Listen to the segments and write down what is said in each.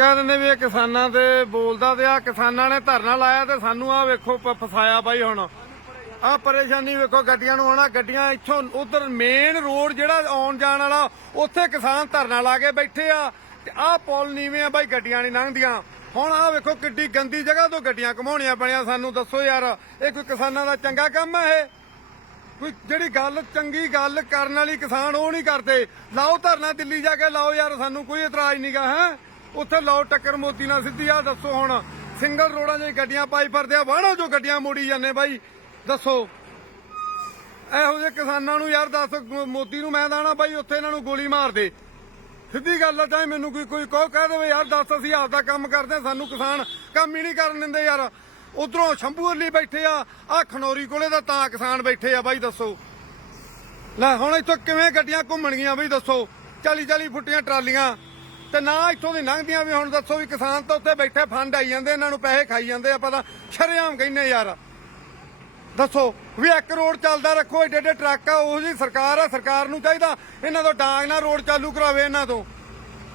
ਕਹਿ ਦਿੰਦੇ ਵੀ ਇਹ ਕਿਸਾਨਾਂ ਤੇ ਬੋਲਦਾ ਤੇ ਆ ਕਿਸਾਨਾਂ ਨੇ ਧਰਨਾ ਲਾਇਆ ਤੇ ਸਾਨੂੰ ਆ ਵੇਖੋ ਫਸਾਇਆ ਬਾਈ ਹੁਣ। ਆ ਪਰੇਸ਼ਾਨੀ ਵੇਖੋ ਗੱਡੀਆਂ ਨੂੰ ਆਉਣਾ, ਗੱਡੀਆਂ ਇੱਥੋਂ ਉਧਰ ਮੇਨ ਰੋਡ ਜਿਹੜਾ ਆਉਣ ਜਾਣ ਵਾਲਾ, ਉੱਥੇ ਕਿਸਾਨ ਧਰਨਾ ਲਾ ਕੇ ਬੈਠੇ ਆ। ਤੇ ਆਹ ਪੁਲ ਨੀਵੇਂ ਆ ਬਾਈ, ਗੱਡੀਆਂ ਨਹੀਂ ਲੰਘਦੀਆਂ। ਹੁਣ ਆ ਵੇਖੋ ਕਿੱਡੀ ਗੰਦੀ ਜਗ੍ਹਾ ਤੋਂ ਗੱਡੀਆਂ ਘਮਾਉਣੀਆਂ ਬਣੀਆਂ ਸਾਨੂੰ, ਦੱਸੋ ਯਾਰ, ਇਹ ਕੋਈ ਕਿਸਾਨਾਂ ਦਾ ਚੰਗਾ ਕੰਮ ਹੈ ਇਹ? ਕੋਈ ਜਿਹੜੀ ਗੱਲ, ਚੰਗੀ ਗੱਲ ਕਰਨ ਵਾਲੀ ਕਿਸਾਨ ਉਹ ਨਹੀਂ ਕਰਦੇ। ਲਾਓ ਧਰਨਾ ਦਿੱਲੀ ਜਾ ਕੇ, ਲਾਓ ਯਾਰ, ਸਾਨੂੰ ਕੋਈ ਇਤਰਾਜ਼ ਨਹੀਂਗਾ ਹੈ? ਉੱਥੇ ਲਾਓ ਟੱਕਰ ਮੋਦੀ ਨਾਲ ਸਿੱਧੀ ਆ, ਦੱਸੋ ਹੁਣ ਸਿੰਗਲ ਰੋਡਾਂ 'ਚ ਗੱਡੀਆਂ ਪਾਈ ਫਿਰਦੇ ਆ, ਵਾਹਣਾ 'ਚੋਂ ਗੱਡੀਆਂ ਮੋੜੀ ਜਾਂਦੇ ਬਾਈ। ਦੱਸੋ। ਇਹੋ ਜਿਹੇ ਕਿਸਾਨਾਂ ਨੂੰ ਯਾਰ ਦੱਸ ਮੋਦੀ ਨੂੰ ਮੈਂ ਦਾਣਾ ਬਾਈ, ਉੱਥੇ ਇਹਨਾਂ ਨੂੰ ਗੋਲੀ ਮਾਰ ਦੇ। ਸਿੱਧੀ ਗੱਲ ਆ, ਚਾਹੇ ਮੈਨੂੰ ਕੋਈ ਕੋਈ ਕਹੋ, ਕਹਿ ਦੇਵੇ, ਯਾਰ ਦੱਸ, ਅਸੀਂ ਆਪਦਾ ਕੰਮ ਕਰਦੇ ਆ, ਸਾਨੂੰ ਕਿਸਾਨ ਕੰਮ ਹੀ ਨਹੀਂ ਕਰਨ ਦਿੰਦੇ ਯਾਰ। ਉਧਰੋਂ ਸ਼ੰਭੂ ਅਰਲੀ ਬੈਠੇ ਆ ਆ ਖਨੌਰੀ ਕੋਲੇ ਦਾ ਤਾਂ ਕਿਸਾਨ ਬੈਠੇ ਆ ਬਾਈ, ਦੱਸੋ। ਲੈ, ਹੁਣ ਇੱਥੋਂ ਕਿਵੇਂ ਗੱਡੀਆਂ ਘੁੰਮਣਗੀਆਂ ਬਈ, ਦੱਸੋ। 40 40 ਫੁੱਟੀਆਂ ਟਰਾਲੀਆਂ। ਤੇ ਨਾ ਇੱਥੋਂ ਦੀ ਲੰਘਦੀਆਂ ਵੀ, ਹੁਣ ਦੱਸੋ ਵੀ ਕਿਸਾਨ ਤਾਂ ਉੱਥੇ ਬੈਠੇ, ਫੰਡ ਆਈ ਜਾਂਦੇ, ਇਹਨਾਂ ਨੂੰ ਪੈਸੇ ਖਾਈ ਜਾਂਦੇ, ਆਪਾਂ ਤਾਂ ਸ਼ਰੇਆਮ ਕਹਿੰਨੇ ਯਾਰ। ਦੱਸੋ ਵੀ ਇੱਕ ਰੋਡ ਚੱਲਦਾ ਰੱਖੋ, ਏਡੇ ਏਡੇ ਟਰੱਕ ਆ, ਉਹ ਜੀ ਸਰਕਾਰ ਆ, ਸਰਕਾਰ ਨੂੰ ਚਾਹੀਦਾ ਇਹਨਾਂ ਤੋਂ ਡਾਂਗ ਨਾਲ ਰੋਡ ਚਾਲੂ ਕਰਾਵੇ ਇਹਨਾਂ ਤੋਂ।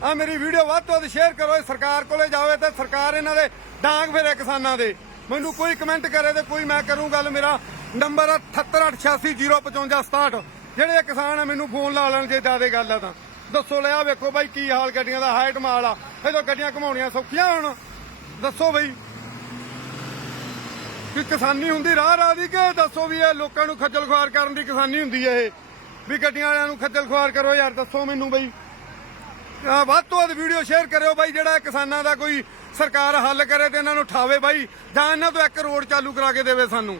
ਆ ਮੇਰੀ ਵੀਡੀਓ ਵੱਧ ਤੋਂ ਵੱਧ ਸ਼ੇਅਰ ਕਰੋ ਸਰਕਾਰ ਕੋਲੇ ਜਾਵੇ ਤੇ ਸਰਕਾਰ ਇਹਨਾਂ ਦੇ ਡਾਂਗ ਫੇਰੇ ਕਿਸਾਨਾਂ ਦੇ। ਮੈਨੂੰ ਕੋਈ ਕਮੈਂਟ ਕਰੇ ਤੇ ਕੋਈ ਮੈਂ ਕਰੂੰ ਗੱਲ, ਮੇਰਾ ਨੰਬਰ 7886055067 ਜਿਹੜੇ ਕਿਸਾਨ ਆ, ਮੈਨੂੰ ਫੋਨ ਲਾ ਲੈਣ ਜੇ ਜ਼ਿਆਦਾ ਗੱਲ ਆ ਤਾਂ। ਦੱਸੋ ਲਿਆ ਵੇਖੋ ਬਾਈ ਕੀ ਹਾਲ ਗੱਡੀਆਂ ਦਾ, ਹਾਈਟ ਮਾਲ ਆ। ਇਹਦੋਂ ਗੱਡੀਆਂ ਘਮਾਉਣੀਆਂ ਸੌਖੀਆਂ ਹੁਣ। ਦੱਸੋ ਬਈ। ਕਿ ਕਿਸਾਨੀ ਹੁੰਦੀ ਰਾਹ ਰਾਹ ਦੀ ਕਿ ਦੱਸੋ ਵੀ ਇਹ ਲੋਕਾਂ ਨੂੰ ਖੱਜਲ ਖੁਆਰ ਕਰਨ ਦੀ ਕਿਸਾਨੀ ਹੁੰਦੀ ਹੈ ਇਹ? ਵੀ ਗੱਡੀਆਂ ਵਾਲਿਆਂ ਨੂੰ ਖੱਜਲ ਖੁਆਰ ਕਰੋ ਯਾਰ, ਦੱਸੋ ਮੈਨੂੰ ਬਈ। ਵੱਧ ਤੋਂ ਵੱਧ ਵੀਡੀਓ ਸ਼ੇਅਰ ਕਰਿਓ ਬਾਈ, ਜਿਹੜਾ ਕਿਸਾਨਾਂ ਦਾ ਕੋਈ ਸਰਕਾਰ ਹੱਲ ਕਰੇ ਤੇ ਇਹਨਾਂ ਨੂੰ ਠਾਵੇ ਬਾਈ, ਜਾਂ ਇਹਨਾਂ ਤੋਂ ਇੱਕ ਰੋਡ ਚਾਲੂ ਕਰਾ ਕੇ ਦੇਵੇ ਸਾਨੂੰ।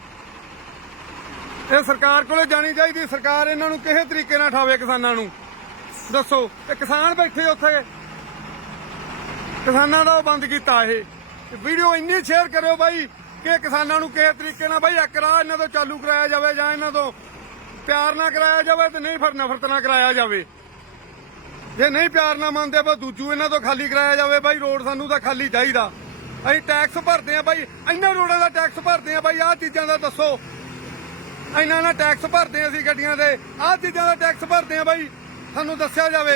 ਇਹ ਸਰਕਾਰ ਕੋਲੇ ਜਾਣੀ ਚਾਹੀਦੀ, ਸਰਕਾਰ ਇਹਨਾਂ ਨੂੰ ਕਿਸੇ ਤਰੀਕੇ ਨਾਲ ਠਾਵੇ ਕਿਸਾਨਾਂ ਨੂੰ। ਦੱਸੋ ਇਹ ਕਿਸਾਨ ਬੈਠੇ ਉੱਥੇ। ਕਿਸਾਨਾਂ ਦਾ ਉਹ ਬੰਦ ਕੀਤਾ ਇਹ। ਵੀਡੀਓ ਇੰਨੀ ਸ਼ੇਅਰ ਕਰਿਓ ਬਾਈ ਕਿ ਕਿਸਾਨਾਂ ਨੂੰ ਕਿਸੇ ਤਰੀਕੇ ਨਾਲ ਬਾਈ ਇੱਕ ਰਾਹ ਇਹਨਾਂ ਤੋਂ ਚਾਲੂ ਕਰਾਇਆ ਜਾਵੇ ਜਾਂ ਇਹਨਾਂ ਤੋਂ ਪਿਆਰ ਨਾ ਕਰਾਇਆ ਜਾਵੇ ਤੇ ਨਹੀਂ ਫਿਰ ਨਫ਼ਰਤ ਨਾਲ ਕਰਾਇਆ ਜਾਵੇ। ਜੇ ਨਹੀਂ ਪਿਆਰ ਨਾਲ ਮੰਨਦੇ ਬਸ ਦੂਜੂ ਇਹਨਾਂ ਤੋਂ ਖਾਲੀ ਕਰਾਇਆ ਜਾਵੇ ਬਾਈ, ਰੋਡ ਸਾਨੂੰ ਤਾਂ ਖਾਲੀ ਚਾਹੀਦਾ। ਅਸੀਂ ਟੈਕਸ ਭਰਦੇ ਆ ਬਾਈ, ਇੰਨਾ ਰੋਡਾਂ ਦਾ ਟੈਕਸ ਭਰਦੇ ਆ ਬਾਈ, ਆਹ ਚੀਜ਼ਾਂ ਦਾ ਦੱਸੋ। ਇੰਨਾ ਨਾ ਟੈਕਸ ਭਰਦੇ ਆ ਅਸੀਂ ਗੱਡੀਆਂ ਦੇ, ਆਹ ਚੀਜ਼ਾਂ ਦਾ ਟੈਕਸ ਭਰਦੇ ਆ ਬਾਈ। ਸਾਨੂੰ ਦੱਸਿਆ ਜਾਵੇ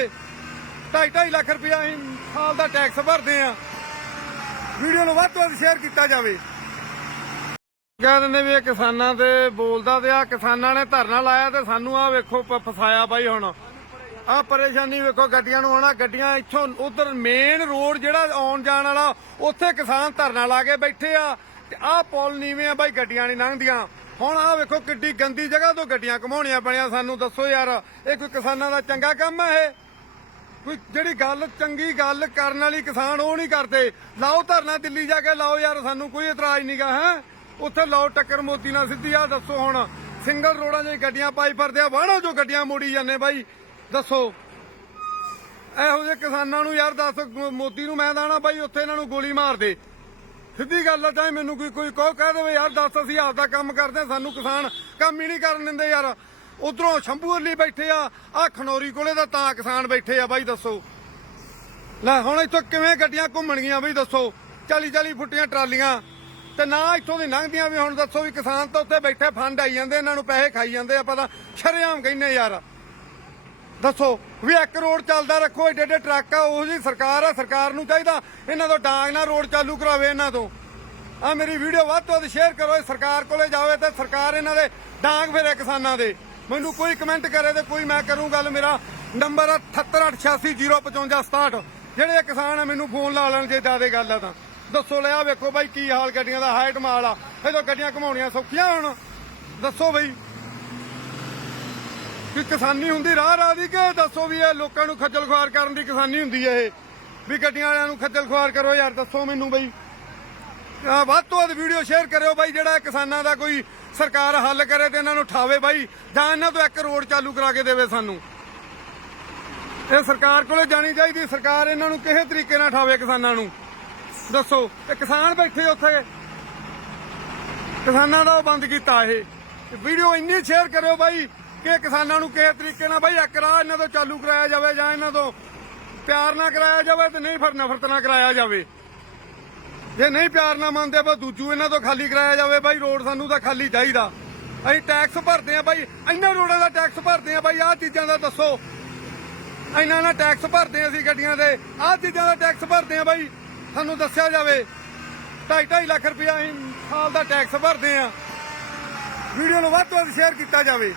2.5 ਲੱਖ ਰੁਪਇਆ ਅਸੀਂ ਸਾਲ ਦਾ ਟੈਕਸ ਭਰਦੇ ਆ ਵੀਡੀਓ ਨੂੰ ਵੱਧ ਤੋਂ ਵੱਧ ਸ਼ੇਅਰ ਕੀਤਾ ਜਾਵੇ। ਕਹਿੰਦੇ ਨੇ ਵੀ ਇਹ ਕਿਸਾਨਾਂ ਤੇ ਬੋਲਦਾ ਤੇ ਆ ਕਿਸਾਨਾਂ ਨੇ ਧਰਨਾ ਲਾਇਆ ਤੇ ਸਾਨੂੰ ਆ ਵੇਖੋ ਫਸਾਇਆ ਬਾਈ ਹੁਣ। ਆ ਪਰੇਸ਼ਾਨੀ ਵੇਖੋ ਗੱਡੀਆਂ ਨੂੰ ਆਉਣਾ, ਗੱਡੀਆਂ ਇੱਥੋਂ ਉਧਰ ਮੇਨ ਰੋਡ ਜਿਹੜਾ ਆਉਣ ਜਾਣ ਵਾਲਾ, ਉੱਥੇ ਕਿਸਾਨ ਧਰਨਾ ਲਾ ਕੇ ਬੈਠੇ ਆ। ਤੇ ਆਹ ਪੁਲ ਨੀਵੇਂ ਆ ਬਾਈ, ਗੱਡੀਆਂ ਨਹੀਂ ਲੰਘਦੀਆਂ। ਹੁਣ ਆਹ ਵੇਖੋ ਕਿੱਡੀ ਗੰਦੀ ਜਗ੍ਹਾ ਤੋਂ ਗੱਡੀਆਂ ਘਮਾਉਣੀਆਂ ਬਣੀਆਂ, ਸਾਨੂੰ ਦੱਸੋ ਯਾਰ, ਇਹ ਕੋਈ ਕਿਸਾਨਾਂ ਦਾ ਚੰਗਾ ਕੰਮ ਹੈ ਇਹ? ਕੋਈ ਜਿਹੜੀ ਗੱਲ ਚੰਗੀ ਗੱਲ ਕਰਨ ਵਾਲੀ ਕਿਸਾਨ ਉਹ ਨਹੀਂ ਕਰਦੇ। ਲਾਓ ਧਰਨਾ ਦਿੱਲੀ ਜਾ ਕੇ, ਲਾਓ ਯਾਰ, ਸਾਨੂੰ ਕੋਈ ਇਤਰਾਜ਼ ਨਹੀਂਗਾ ਹੈ? ਉੱਥੇ ਲਾਓ ਟੱਕਰ ਮੋਤੀ ਨਾਲ ਸਿੱਧੀ ਆ ਦੱਸੋ ਹੁਣ, ਸਿੰਗਲ ਰੋਡਾਂ 'ਚ ਗੱਡੀਆਂ ਪਾਈ ਫਿਰਦੇ ਆ, ਵਾਹਣਾਂ 'ਚੋਂ ਗੱਡੀਆਂ ਮੋੜੀ ਜਾਂਦੇ ਬਾਈ, ਦੱਸੋ। ਇਹੋ ਜਿਹੇ ਕਿਸਾਨਾਂ ਨੂੰ ਯਾਰ ਦੱਸ ਮੋਦੀ ਨੂੰ ਮੈਂ ਦਾਣਾ ਬਾਈ, ਉੱਥੇ ਇਹਨਾਂ ਨੂੰ ਗੋਲੀ ਮਾਰ ਦੇ। ਸਿੱਧੀ ਗੱਲ ਆ, ਚਾਹੇ ਮੈਨੂੰ ਕੋਈ ਕੋਈ ਕਹੋ, ਕਹਿ ਦੇਵੇ, ਯਾਰ ਦੱਸ, ਅਸੀਂ ਆਪਦਾ ਕੰਮ ਕਰਦੇ ਆ ਸਾਨੂੰ ਕਿਸਾਨ ਕੰਮ ਹੀ ਨਹੀਂ ਕਰਨ ਦਿੰਦੇ ਯਾਰ। ਉਧਰੋਂ ਸ਼ੰਭੂ ਅਲੀ ਬੈਠੇ ਆ ਆ ਖਨੌਰੀ ਕੋਲੇ ਦਾ ਤਾਂ ਕਿਸਾਨ ਬੈਠੇ ਆ ਬਾਈ, ਦੱਸੋ। ਲੈ, ਹੁਣ ਇੱਥੋਂ ਕਿਵੇਂ ਗੱਡੀਆਂ ਘੁੰਮਣਗੀਆਂ ਬਈ, ਦੱਸੋ। 40 40 ਫੁੱਟੀਆਂ ਟਰਾਲੀਆਂ, ਤੇ ਨਾ ਇੱਥੋਂ ਦੀ ਲੰਘਦੀਆਂ ਵੀ, ਹੁਣ ਦੱਸੋ ਵੀ ਕਿਸਾਨ ਤਾਂ ਉੱਥੇ ਬੈਠੇ, ਫੰਡ ਆਈ ਜਾਂਦੇ, ਇਹਨਾਂ ਨੂੰ ਪੈਸੇ ਖਾਈ ਜਾਂਦੇ, ਆਪਾਂ ਤਾਂ ਸ਼ਰੇਆਮ ਕਹਿੰਨੇ ਯਾਰ। ਦੱਸੋ ਵੀ ਇੱਕ ਰੋਡ ਚੱਲਦਾ ਰੱਖੋ, ਏਡੇ ਏਡੇ ਟਰੱਕ ਆ, ਉਹ ਜੀ ਸਰਕਾਰ ਆ, ਸਰਕਾਰ ਨੂੰ ਚਾਹੀਦਾ ਇਹਨਾਂ ਤੋਂ ਡਾਂਗ ਨਾਲ ਰੋਡ ਚਾਲੂ ਕਰਾਵੇ ਇਹਨਾਂ ਤੋਂ। ਆ ਮੇਰੀ ਵੀਡੀਓ ਵੱਧ ਤੋਂ ਵੱਧ ਸ਼ੇਅਰ ਕਰੋ, ਇਹ ਸਰਕਾਰ ਕੋਲੇ ਜਾਵੇ ਤੇ ਸਰਕਾਰ ਇਹਨਾਂ ਦੇ ਡਾਂਗ ਫੇਰੇ ਕਿਸਾਨਾਂ ਦੇ। ਮੈਨੂੰ ਕੋਈ ਕਮੈਂਟ ਕਰੇ ਤੇ ਕੋਈ ਮੈਂ ਕਰੂੰ ਗੱਲ, ਮੇਰਾ ਨੰਬਰ 7886055067 ਜਿਹੜੇ ਇਹ ਕਿਸਾਨ ਆ, ਮੈਨੂੰ ਫੋਨ ਲਾ ਲੈਣ ਜੇ ਜ਼ਿਆਦਾ ਗੱਲ ਆ ਤਾਂ। ਦੱਸੋ ਲਿਆ ਵੇਖੋ ਬਾਈ ਕੀ ਹਾਲ ਗੱਡੀਆਂ ਦਾ ਹਾਈਟ ਮਾਲ ਆ। ਇਹਦੋਂ ਗੱਡੀਆਂ ਘਮਾਉਣੀਆਂ ਸੌਖੀਆਂ ਹੁਣ। ਦੱਸੋ ਬਈ। ਕਿ ਕਿਸਾਨੀ ਹੁੰਦੀ, ਰਾਹ ਰਾਹ ਦੀ ਕਿ ਦੱਸੋ ਵੀ ਇਹ ਲੋਕਾਂ ਨੂੰ ਖੱਜਲ ਖੁਆਰ ਕਰਨ ਦੀ ਕਿਸਾਨੀ ਹੁੰਦੀ ਹੈ ਇਹ? ਵੀ ਗੱਡੀਆਂ ਵਾਲਿਆਂ ਨੂੰ ਖੱਜਲ ਖੁਆਰ ਕਰੋ ਯਾਰ, ਦੱਸੋ ਮੈਨੂੰ ਬਈ। ਆਹ, ਵੱਧ ਤੋਂ ਵੱਧ ਵੀਡੀਓ ਸ਼ੇਅਰ ਕਰਿਓ ਬਾਈ, ਜਿਹੜਾ ਕਿਸਾਨਾਂ ਦਾ ਕੋਈ ਸਰਕਾਰ ਹੱਲ ਕਰੇ ਤੇ ਇਹਨਾਂ ਨੂੰ ਠਾਵੇ ਬਾਈ, ਜਾਂ ਇਹਨਾਂ ਤੋਂ ਇੱਕ ਰੋਡ ਚਾਲੂ ਕਰਾ ਕੇ ਦੇਵੇ ਸਾਨੂੰ। ਇਹ ਸਰਕਾਰ ਕੋਲੇ ਜਾਣੀ ਚਾਹੀਦੀ, ਸਰਕਾਰ ਇਹਨਾਂ ਨੂੰ ਕਿਸੇ ਤਰੀਕੇ ਨਾਲ ਠਾਵੇ ਕਿਸਾਨਾਂ ਨੂੰ? ਦੱਸੋ, ਇਹ ਕਿਸਾਨ ਬੈਠੇ ਉੱਥੇ। ਕਿਸਾਨਾਂ ਦਾ ਉਹ ਬੰਦ ਕੀਤਾ ਇਹ। ਵੀਡੀਓ ਇੰਨੀ ਸ਼ੇਅਰ ਕਰਿਓ ਬਾਈ ਕਿ ਕਿਸਾਨਾਂ ਨੂੰ ਕਿਸ ਤਰੀਕੇ ਨਾਲ ਬਾਈ ਅਕਰਾ ਇਹਨਾਂ ਤੋਂ ਚਾਲੂ ਕਰਾਇਆ ਜਾਵੇ ਜਾਂ ਇਹਨਾਂ ਤੋਂ ਪਿਆਰ ਨਾ ਕਰਾਇਆ ਜਾਵੇ ਤੇ ਨਹੀਂ ਫਿਰ ਨਫ਼ਰਤ ਨਾਲ ਕਰਾਇਆ ਜਾਵੇ। ਜੇ ਨਹੀਂ ਪਿਆਰ ਨਾਲ ਮੰਨਦੇ ਬਸ ਦੂਜੂ ਇਹਨਾਂ ਤੋਂ ਖਾਲੀ ਕਰਾਇਆ ਜਾਵੇ ਬਾਈ, ਰੋਡ ਸਾਨੂੰ ਤਾਂ ਖਾਲੀ ਚਾਹੀਦਾ। ਅਸੀਂ ਟੈਕਸ ਭਰਦੇ ਆ ਬਾਈ ਇਹਨਾਂ ਰੋਡਾਂ ਦਾ ਟੈਕਸ ਭਰਦੇ ਆ ਬਾਈ, ਆਹ ਚੀਜ਼ਾਂ ਦਾ ਦੱਸੋ। ਇਹਨਾਂ ਨਾਲ ਟੈਕਸ ਭਰਦੇ ਅਸੀਂ ਗੱਡੀਆਂ ਦੇ, ਆਹ ਚੀਜ਼ਾਂ ਦਾ ਟੈਕਸ ਭਰਦੇ ਆ ਬਾਈ, ਸਾਨੂੰ ਦੱਸਿਆ ਜਾਵੇ। 2.5 ਲੱਖ ਰੁਪਇਆ ਅਸੀਂ ਸਾਲ ਦਾ ਟੈਕਸ ਭਰਦੇ ਆ ਵੀਡੀਓ ਨੂੰ ਵੱਧ ਤੋਂ ਵੱਧ ਸ਼ੇਅਰ ਕੀਤਾ ਜਾਵੇ।